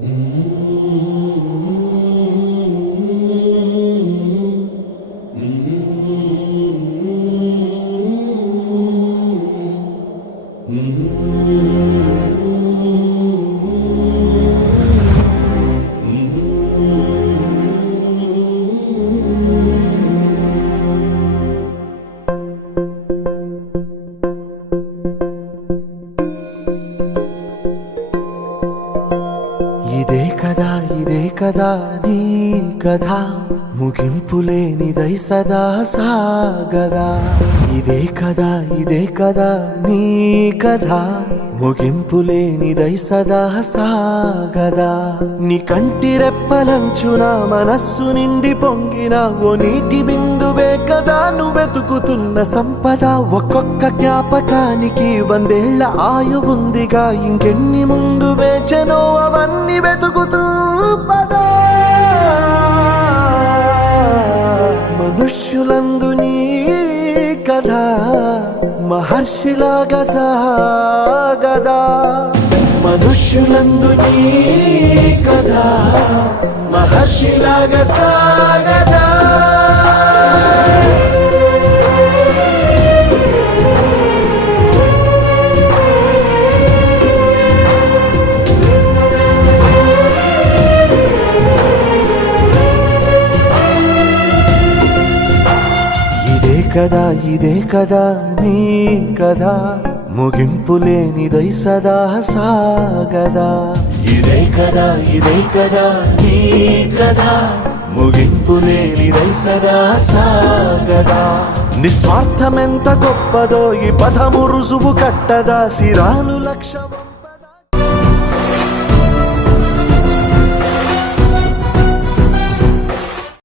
ఇదే కదా నీ కథ ముగింపులేనిదై సదా సాగదా. ఇదే కదా నీ కథ ముగింపులేనిదై సదా సాగదా. నీ కంటి రెప్పలంచున మనస్సు నిండి పొంగిన ఓ నీటి బిందువే కదా నువ్వెతుకుతున్న సంపద. ఒక్కొక్క జ్ఞాపకానికి 100 ఏళ్ల ఆయువుందిగా, ఇంకెన్ని ముందు వేచనో అవన్నీ వెతుకుతూ పదా. మనుష్యులందు నీ కథ మహర్షిలాగా సాగదా. మనుష్యులందు నీ కథ మహర్షిలాగా సాగదా. ఇదే కదా నీ కథ ముగింపులేనిదై సదా సాగదా. ఇదే కదా నీ కథ ముగింపులేనిదై సదా సాగదా. నిస్వార్థమెంత గొప్పదో ఈ పదము రుజువు కట్టదా. సిరాలు లక్ష్యం